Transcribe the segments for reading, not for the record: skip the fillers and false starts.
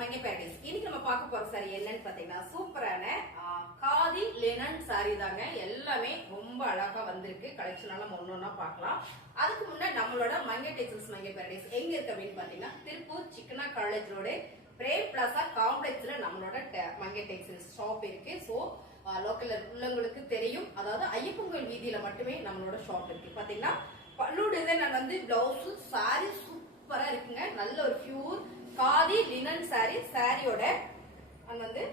மங்கை paradise. இன்னைக்கு நம்ம பார்க்க போற சாரி என்னன்னு பாத்தீங்கன்னா சூப்பரான காதி லினன் சாரி தாங்க. எல்லாமே ரொம்ப அழகா வந்திருக்கு. கலெக்ஷன் எல்லாம் ஒன்னொன்னா பார்க்கலாம். அதுக்கு முன்னாடி நம்மளோட மங்கை டெக்ஸ்டைல்ஸ் மங்கை பேரடைஸ் எங்க இருக்கு அப்படின்னு பாத்தீங்கன்னா திருப்பூர் சிக்கனா காலேஜ் ரோடு பிரேம் பிளாசா காம்ப்ளெக்ஸ்ல நம்மளோட மங்கை டெக்ஸ்டைல்ஸ் ஷாப் இருக்கு. சோ லோக்கல்ல உள்ளவங்களுக்கு தெரியும். அதாவது ஐயப்பன் கோயில் வீதியில மட்டுமே நம்மளோட ஷாப் இருக்கு. பாத்தீங்கன்னா பல்லு டிசைன் வந்து பிளவுஸ் சாரி சூப்பரா இருக்குங்க. நல்ல ஒரு பியூர் காதி லினன் சாரி. சாரியோட வந்து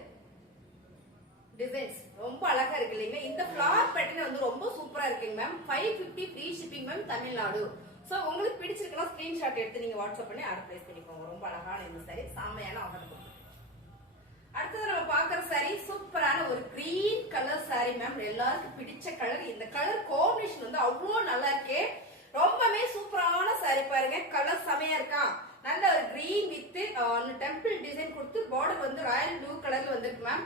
டிசைன்ஸ் ரொம்ப அழகா இருக்கு இல்லைங்க. இந்த ஃபிளார் பேட்டர்ன் வந்து ரொம்ப சூப்பரா இருக்குங்க ma'am. 550 free shipping ma'am Tamil Nadu. So உங்களுக்கு பிடிச்சிருக்கா ஸ்கிரீன்ஷாட் எடுத்து நீங்க வாட்ஸ்அப் பண்ணி ஆர்டர் பிளேஸ் பண்ணிக்கோங்க. ரொம்ப அழகான இந்த சாரி, சாமையான ஆஃபர் கொடுக்கும். அடுத்தது நம்ம பாக்குற சாரி சூப்பரான ஒரு கிரீன் கலர் சாரி மேம். எல்லாருக்கும் பிடிச்ச கலர். இந்த கலர் காம்பினேஷன் வந்து அவ்வளோ நல்லா இருக்கு. ரொம்பவே சூப்பரான சாரி பாருங்க. கலர் செமையா இருக்கா. நல்ல ஒரு கிரீன் வித் டெம்பிள் டிசைன் கொடுத்து பார்டர் வந்து ராயல் ப்ளூ கலர்ல வந்திருக்கு ma'am.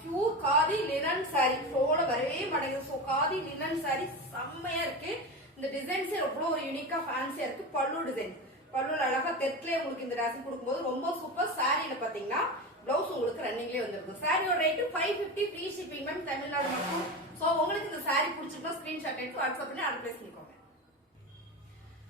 Pure khadi linen sari. ஃப்ளோல வரவே மாட்டேங்குது. சோ காதி லினன் சாரி செம்மையா இருக்கு. இந்த டிசைன்ஸ் எவ்வளவு ஒரு யூனிக்கா ஃபேன்சியா இருக்கு. பல்லு டிசைன் பல்லுல அழகா தெற்குலயே உங்களுக்கு இந்த டிசைன் கொடுக்கும்போது ரொம்ப சூப்பர். சாரியில பாத்தீங்கன்னா பிளவுஸ் உங்களுக்கு ரன்னிங்லயே வந்திருக்கும். சாரியோட rate 550 free shipping ma'am Tamil Nadu மட்டும். சோ உங்களுக்கு இந்த சாரி பிடிச்சிருக்கா ஸ்கிரீன்ஷாட் எடுத்து வாட்ஸ்அப் பண்ணி ஆர்டர் பிளேஸ் பண்ணிக்கோங்க.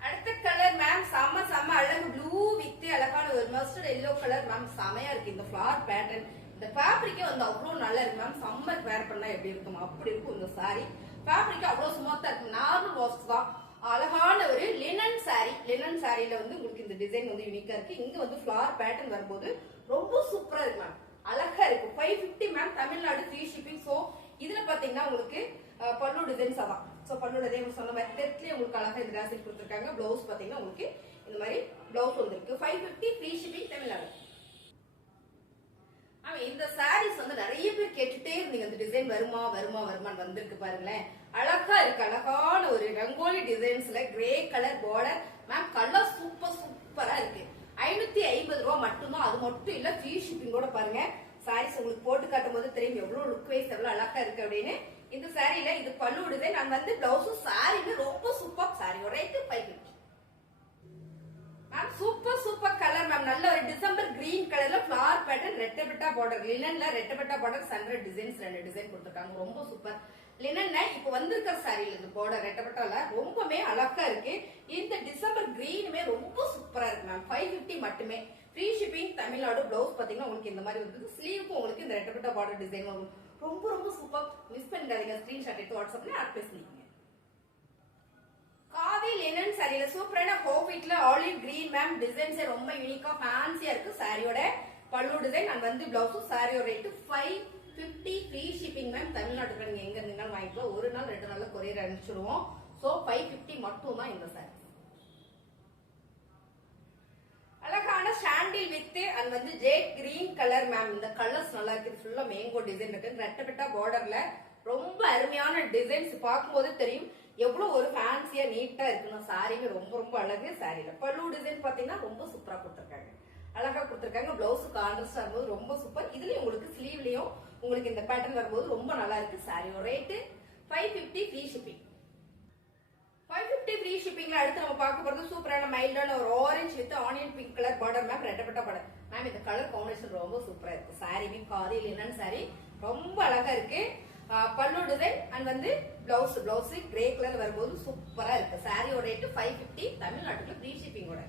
அடுத்த கலர் மேம் செம்ம அழகு ப்ளூ வித் அழகான ஒரு மஸ்டர்ட் எல்லோ கலர் மேம். செமையா இருக்கு இந்த ஃபிளார் பேட்டர்ன். இந்த ஃபேப்ரிக்கே வந்து அவ்வளவு நல்லா இருக்கு மேம். சம்மர் வேர் பண்ணா எப்படி இருக்கும் அப்படி இருக்கும் இந்த சாரி. ஃபேப்ரிக் அவ்வளவு ஸ்மூத்தா இருக்கு. நார்மல் வாஷ் தான். அழகான ஒரு லினன் சாரி. லினன் சாரியில வந்து உங்களுக்கு இந்த டிசைன் வந்து யூனிக்கா இருக்கு. இங்க வந்து ஃபிளார் பேட்டர்ன் வரும்போது ரொம்ப சூப்பரா இருக்கு மேம். அழகா இருக்கு. 550 ma'am Tamil Nadu free shipping. So இதுல பாத்தீங்கன்னா உங்களுக்கு பல்லு டிசைன்ஸ் அதான். சோ பல்லு டிசைன் சொன்ன மாதிரி தெற்குலயே உங்களுக்கு அழகா இந்த டிசைன் கொடுத்துருக்காங்க. பிளவுஸ் பாத்தீங்கன்னா உங்களுக்கு இந்த மாதிரி பிளவுஸ் வந்திருக்கு. 550 ஃப்ரீ ஷிப்பிங் தமிழ்நாடு. இந்த சாரீஸ் வந்து நிறைய பேர் கேட்டுட்டே இருந்தீங்க. இந்த டிசைன் வருமான்னு வந்திருக்கு பாருங்களேன். அழகா இருக்கு. அழகான ஒரு ரங்கோலி டிசைன்ஸ்ல grey colour border ma'am. Colour சூப்பரா இருக்கு. 550 ரூபாய் மட்டும்தான். அது மட்டும் இல்ல ஃப்ரீ ஷிப்பிங் கூட பாருங்க. சாரீஸ் உங்களுக்கு போட்டு காட்டும் போது தெரியும் எவ்வளவு லுக் வைஸ் எவ்வளவு அழகா இருக்கு அப்படின்னு. இந்த சாரியில இது பல்லு டிசைன் நான் வந்து பிளவுஸும் சாரின்னு ரொம்ப சூப்பர். சாரியோட rate 550 ma'am. Super colour ma'am. நல்ல ஒரு டிசம்பர் கிரீன் கலர்ல ஃபிளார் பேட்டர்ன் ரெட்டபெட்டா பார்டர். லினன்ல ரெட்டபெட்டா பார்டர் சென்டர் டிசைன்ஸ் 2 டிசைன் கொடுத்திருக்காங்க. ரொம்ப சூப்பர். லினன்ல இப்ப வந்திருக்கிற சாரியில இந்த பார்டர் ரெட்டபெட்டால ரொம்பவே அழகா இருக்கு. இந்த டிசம்பர் கிரீனுமே ரொம்ப சூப்பரா இருக்கு மேம். 550 மட்டுமே ஃப்ரீ ஷிப்பிங் தமிழ்நாடு. பிளவுஸ் பாத்தீங்கன்னா உங்களுக்கு இந்த மாதிரி வந்து ஸ்லீவுக்கு உங்களுக்கு இந்த ரெட்டபெட்டா பார்டர் டிசைன் வரும். ரொம்ப சூப்பர். மிஸ் பண்ணிடாதீங்க. ஸ்கிரீன்ஷாட் எடுத்து வாட்ஸ்அப் பண்ணி ஆட் பேசுனீங்க. காதி லினன் சாரியில சூப்பரான ஹோபிட்ல ஆலிவ் கிரீன் மேம். டிசைன்ஸ் ரொம்ப யூனிக்கா ஃபேன்சியா இருக்கு. சாரியோட பல்லு டிசைன் அண்ட் வந்து பிளவுஸ். சாரியோட ரேட் 550 ஃப்ரீ ஷிப்பிங் மேம் தமிழ்நாட்டுக்கு. நீங்க எங்க இருந்தாலும் வாங்கிக்கலாம். ஒரு நாள் 2 நாள்ல கொரியர் அனுப்பிச்சிடுவோம். சோ 550 மட்டும் தான் இந்த சாரி. அழகான சாண்டில் வித் அண்ட் வந்து ஜேட் கிரீன் கலர் மேம். இந்த கலர்ஸ் நல்லா இருக்கு. ஃபுல்லா மேங்கோ டிசைன் இருக்கு. ரெட்டபெட்டா பார்டர்ல ரொம்ப அருமையான டிசைன்ஸ். பார்க்கும்போது தெரியும் எவ்வளவு ஒரு ஃபேன்சியா நீட்டா இருக்குன்னு. சாரிங்க ரொம்ப அழகு. சாரியில பல்லு டிசைன் பாத்தீங்கன்னா ரொம்ப சூப்பரா கொடுத்திருக்காங்க. அழகா கொடுத்திருக்காங்க. பிளவுஸ் கான்ட்ராஸ்ட் ஆகும்போது ரொம்ப சூப்பர். இதுலயும் உங்களுக்கு ஸ்லீவ்லயும் உங்களுக்கு இந்த பேட்டர்ன் வரும்போது ரொம்ப நல்லா இருக்கு. சாரியோட ரேட் 550 ஃப்ரீ ஷிப்பிங். 550 ஃப்ரீ ஷிப்பிங்ல அடுத்து நம்ம பார்க்க போறது சூப்பரான மைல்டான ஒரு orange with onion pink colour border ma'am. ரெட்டப்பட்ட பார்டர் மேம். இந்த கலர் காம்பினேஷன் ரொம்ப சூப்பரா இருக்கு. சாரி காதி லினன் சாரி ரொம்ப அழகா இருக்கு. பல்லு டிசைன் அண்ட் வந்து பிளவுஸ் கிரே கலர் வரும்போது சூப்பரா இருக்கு. சாரியோட ரேட் 550 தமிழ்நாட்டுல ஃப்ரீ ஷிப்பிங்கோட.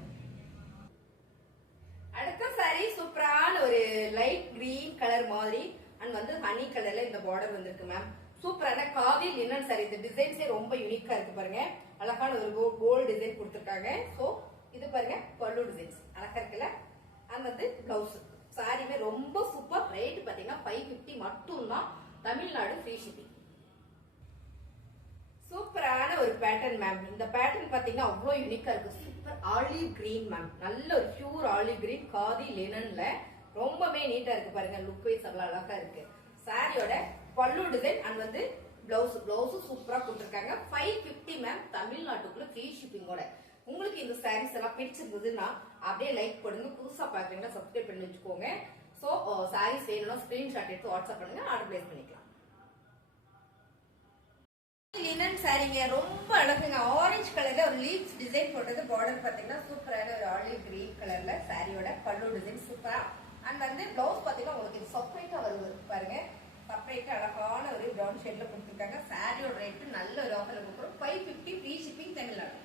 அடுத்த சாரி சூப்பரான ஒரு லைட் கிரீன் கலர் மாதிரி அண்ட் வந்து ஹனி கலர்ல இந்த பார்டர் வந்திருக்கு மேம். சூப்பரான காதி லினன் சாரி. இந்த டிசைன்ஸே ரொம்ப யூனிக்கா இருக்கு பாருங்க. அழகான ஒரு கோல்ட் டிசைன் கொடுத்திருக்காங்க. சோ இது பாருங்க பல்லு டிசைன்ஸ் அழகா இருக்குல்ல. அண்ட் வந்து பிளவுஸ். சாரியுமே ரொம்ப சூப்பர். ரேட் பாத்தீங்கன்னா 550 மட்டும் தான் தமிழ்நாடு ஃப்ரீ ஷிப்பிங். சூப்பரான ஒரு பேட்டர்ன் மேம். இந்த பேட்டர்ன் பாத்தீங்கன்னா அவ்வளவு யூனிக்கா இருக்கு. Super olive green ma'am. நல்ல ஒரு பியூர் ஆலிவ் கிரீன் காதி லினன்ல ரொம்பவே நீட்டா இருக்கு பாருங்க. லுக் வைஸ் அவ்வளவு அழகா இருக்கு. சாரியோட பல்லு டிசைன் அண்ட் வந்து பிளவுஸ் சூப்பரா கொடுத்திருக்காங்க. 550 மேம் தமிழ்நாட்டுக்குள்ள ஃப்ரீ ஷிப்பிங்கோட. உங்களுக்கு இந்த சாரீஸ் எல்லாம் பிடிச்சிருந்ததுன்னா அப்படியே லைக் பண்ணுங்க. புதுசா பாக்குறீங்கன்னா சப்ஸ்கிரைப் பண்ணி வச்சுக்கோங்க. சோ சாரீஸ் வேணும்னா ஸ்கிரீன்ஷாட் எடுத்து வாட்ஸ்அப் பண்ணுங்க. ஆர்டர் பிளேஸ் பண்ணிக்கலாம். லினன் சாரிங்க ரொம்ப அழகுங்க. ஆரஞ்சு கலர்ல ஒரு லீவ்ஸ் டிசைன் போட்டது. பார்டர் பாத்தீங்கன்னா சூப்பரான ஒரு ஆலிவ் கிரீன் கலர்ல. சாரியோட பல்லு டிசைன் சூப்பரா அண்ட் வந்து பிளவுஸ் பாத்தீங்கன்னா உங்களுக்கு இது செப்பரேட்டா வருது பாருங்க. செப்பரேட்டா அழகான ஒரு பிரவுன் ஷேட்ல கொடுத்துருக்காங்க. சாரியோட ரேட் நல்ல ஒரு ஆஃபர்ல கொடுக்குறோம். 550 ஃப்ரீ ஷிப்பிங் தமிழ்நாடு.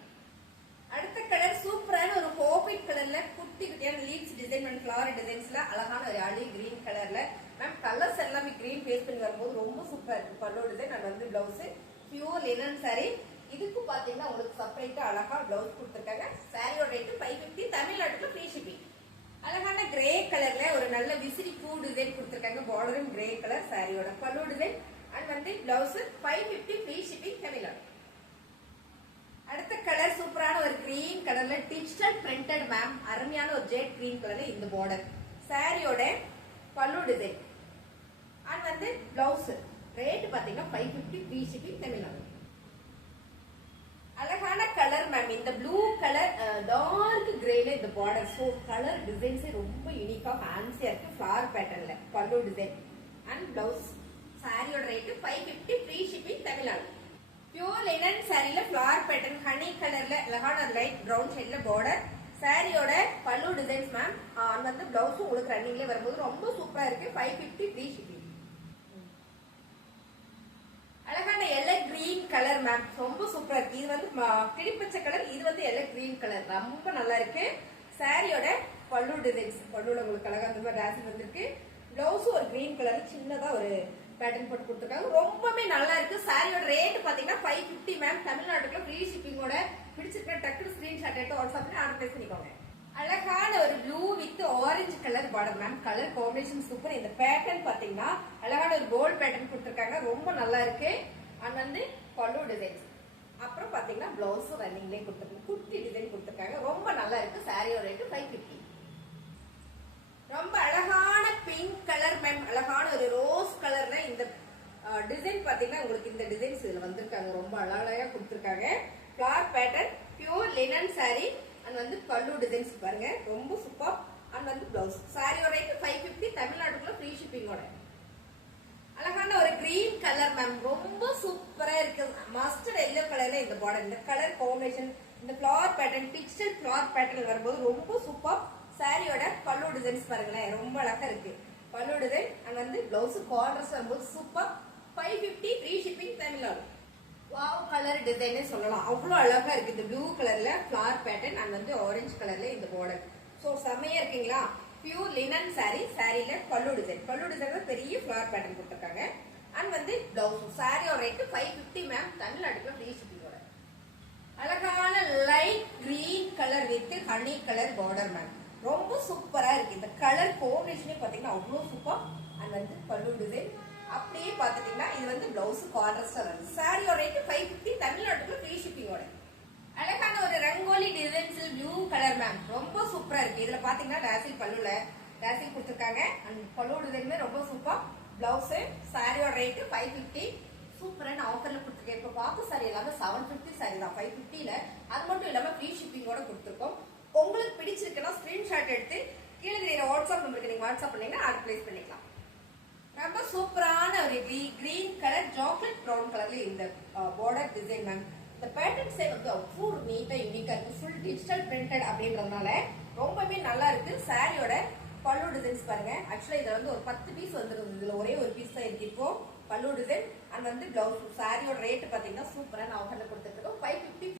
அடுத்த கலர் சூப்பரான ஒரு கோபிட் கலர்ல குட்டி குட்டியான லீவ்ஸ் டிசைன் அண்ட் ஃபிளவர் டிசைன்ஸ்ல அழகான ஒரு அடி கிரீன் கலர்ல. மேம் கலர்ஸ் எல்லாமே கிரீன் பேஸ் பண்ணி வரும்போது ரொம்ப சூப்பரா இருக்கு. பல்லு டிசைன் அண்ட் வந்து பிளவுஸ் பியூர் லினன் சாரி. இதுக்கு பாத்தீங்கன்னா உங்களுக்கு செப்பரேட்டா அழகா பிளவுஸ் கொடுத்துருக்காங்க. சாரியோட ரேட் 550 தமிழ்நாட்டுல ஃப்ரீ ஷிப்பிங். அழகான கிரே கலர்ல ஒரு நல்ல விசிறி பூ டிசைன் கொடுத்துருக்காங்க. பார்டரும் கிரே கலர். சாரியோட பல்லு டிசைன் அண்ட் வந்து பிளவுஸ் 550 ஃப்ரீ ஷிப்பிங் தமிழ்நாடு. அடுத்த கலர் சூப்பரான ஒரு கிரீன் கலர்ல டிஜிட்டல் பிரிண்டட் மேம். அருமையான ஒரு ஜெட் கிரீன் கலர்ல இந்த பார்டர். சாரியோட பல்லு டிசைன் அண்ட் வந்து பிளவுஸ் ரேட் பாத்தீங்கன்னா 550 ஃப்ரீ ஷிப்பிங் தமிழ்நாடு. அழகான கலர் மேம். இந்த ப்ளூ கலர் டார்க் கிரேல இந்த பார்டர். சோ கலர் டிசைன்ஸ் ரொம்ப யூனிக்கா ஃபேன்சியா இருக்கு. ஃபிளவர் பேட்டர்ன்ல பல்லு டிசைன் அண்ட் பிளவுஸ். சாரியோட rate 550 free shipping Tamil Nadu. Pure linen சாரில ஃபிளவர் பேட்டர்ன் ஹனி கலர்ல அழகான லைட் பிரவுன் ஷேட்ல பார்டர். சாரியோட பல்லு டிசைன்ஸ் மேம் வந்து பிளவுஸும் உங்களுக்கு ரன்னிங்ல வரும்போது ரொம்ப சூப்பரா இருக்கு. 550 ஃப்ரீ ஷிப்பிங். அழகான எல்லோ கிரீன் கலர் மேம். ரொம்ப சூப்பரா இருக்கு. இது வந்து கிளிப்பச்சை கலர். இது வந்து எல்லோ கிரீன் கலர். ரொம்ப நல்லா இருக்கு. சாரியோட பல்லு டிசைன்ஸ். பல்லுல உங்களுக்கு அழகா அந்த மாதிரி ராசி வந்திருக்கு. பிளவுஸ் ஒரு கிரீன் கலர் சின்னதா ஒரு பேட்டர்ன் போட்டு கொடுத்துருக்காங்க. ரொம்பவே நல்லா இருக்கு. சாரியோட ரேட் பாத்தீங்கன்னா 550 மேம் தமிழ்நாட்டுக்குள்ள ஃப்ரீ ஷிப்பிங்கோட. பிடிச்சிருக்க டக்குனு ஸ்கிரீன்ஷாட் எடுத்து வாட்ஸ்அப்ல ஆர்டர் பிளேஸ் பண்ணிக்கோங்க. அழகான ஒரு blue with orange colour border ma'am. Colour combination super. இந்த பேட்டர்ன் பாத்தீங்கன்னா அழகான ஒரு கோல்ட் பேட்டர்ன் கொடுத்துருக்காங்க. ரொம்ப நல்லா இருக்கு. அண்ட் வந்து பல்லு டிசைன்ஸ் அப்புறம் பாத்தீங்கன்னா பிளவுஸ் ரன்னிங்லேயே கொடுத்துருக்காங்க. குட்டி டிசைன் கொடுத்துருக்காங்க. ரொம்ப நல்லா இருக்கு. சாரியோட ரேட் 550. ரொம்ப அழகான பிங்க் கலர் மேம். அழகான ஒரு ரோஸ் கலர்ல இந்த டிசைன் பாத்தீங்கன்னா உங்களுக்கு இந்த டிசைன்ஸ் இதுல வந்திருக்காங்க. ரொம்ப அழகா கொடுத்துருக்காங்க. Flower pattern pure linen sorry and வந்து பல்லு டிசைன்ஸ் பாருங்க. ரொம்ப சூப்பர். அண்ட் வந்து பிளவுஸ். சாரியோட ரேட் 550 தமிழ்நாட்டுக்குள்ள ஃப்ரீ ஷிப்பிங்கோட. அழகான ஒரு கிரீன் கலர் மேம். ரொம்ப சூப்பரா இருக்கு. மஸ்டர்ட் எல்லோ கலர்ல இந்த பார்டர். இந்த கலர் காம்பினேஷன் இந்த flower pattern digital flower pattern வரும்போது ரொம்ப சூப்பர். சாரியோட பல்லு டிசைன்ஸ் பாருங்களேன். ரொம்ப அழகா இருக்கு. பல்லு டிசைன் அண்ட் வந்து பிளவுஸ் கார்னர்ஸ் வரும்போது super. 550 free shipping Tamil Nadu. Wow colour டிசைனே சொல்லலாம். அவ்வளவு அழகா இருக்கு. இந்த ப்ளூ கலர்ல ஃபிளவர் பேட்டர்ன் அண்ட் வந்து ஆரஞ்சு கலர்ல இந்த பார்டர். சோ செமையா இருக்கீங்களா? Pure linen sorry. சாரியில பல்லு டிசைன். பல்லு டிசைன்ல பெரிய ஃபிளவர் பேட்டர்ன் கொடுத்துருக்காங்க. அண்ட் வந்து பிளவுஸ். சாரியோட ரேட் 550 மேம் தமிழ்நாட்டுக்குள்ள ஃப்ரீ ஷிப்பிங்கோட. அழகான light green colour with honey colour border ma'am. ரொம்ப சூப்பரா இருக்கு. இந்த கலர் காம்பினேஷனே பாத்தீங்கன்னா அவ்வளவு சூப்பர். அண்ட் வந்து பல்லு டிசைன் அப்படியே பாத்துட்டீங்கன்னா இது வந்து பிளவுஸ் கார்னர்ஸ் வருது. சாரியோட ரேட் 550 தமிழ்நாட்டுக்குள்ள ஃப்ரீ ஷிப்பிங்கோட. அழகான ஒரு rangoli designs blue colour ma'am. ரொம்ப சூப்பரா இருக்கு. இதுல பாத்தீங்கன்னா டாசில் பல்லுல டாசில் கொடுத்துருக்காங்க. அண்ட் பல்லு டிசைனுமே ரொம்ப சூப்பர். பிளவுஸ். சாரியோட ரேட் 550. சூப்பரான ஆஃபர்ல கொடுத்துருக்கேன். இப்ப பார்த்த சாரி எல்லாமே 750 சாரி தான். 550ல அது மட்டும் இல்லாம ஃப்ரீ ஷிப்பிங்கோட கொடுத்துருக்கோம். உங்களுக்கு பிடிச்சிருக்குன்னா ஸ்கிரீன்ஷாட் எடுத்து கீழே தெரியுற வாட்ஸ்அப் நம்பருக்கு நீங்க வாட்ஸ்அப் பண்ணீங்கன்னா ஆர்டர் பிளேஸ் பண்ணிக்கலாம். ரொம்ப சூப்பரான ஒரு கிரீன் கலர் சாக்லேட் ப்ரௌன் கலர்ல இந்த பார்டர் டிசைன் மேம். இந்த பேட்டர்ன் சைடு வந்து அவ்வளோ நீட்டா யூனிக்கா இருக்கு. ஃபுல் டிஜிட்டல் பிரிண்டட் அப்படின்றதுனால ரொம்பவே நல்லா இருக்கு. சாரியோட பல்லு டிசைன்ஸ் பாருங்க. ஆக்சுவலா இதுல வந்து ஒரு 10 பீஸ் வந்துருது. இதுல ஒரே ஒரு பீஸ் தான் இருக்கு இப்போ. பல்லு டிசைன் அண்ட் வந்து பிளவுஸ். சாரியோட ரேட் பாத்தீங்கன்னா சூப்பரான ஆஃபர்ல கொடுத்துருக்கோம். 550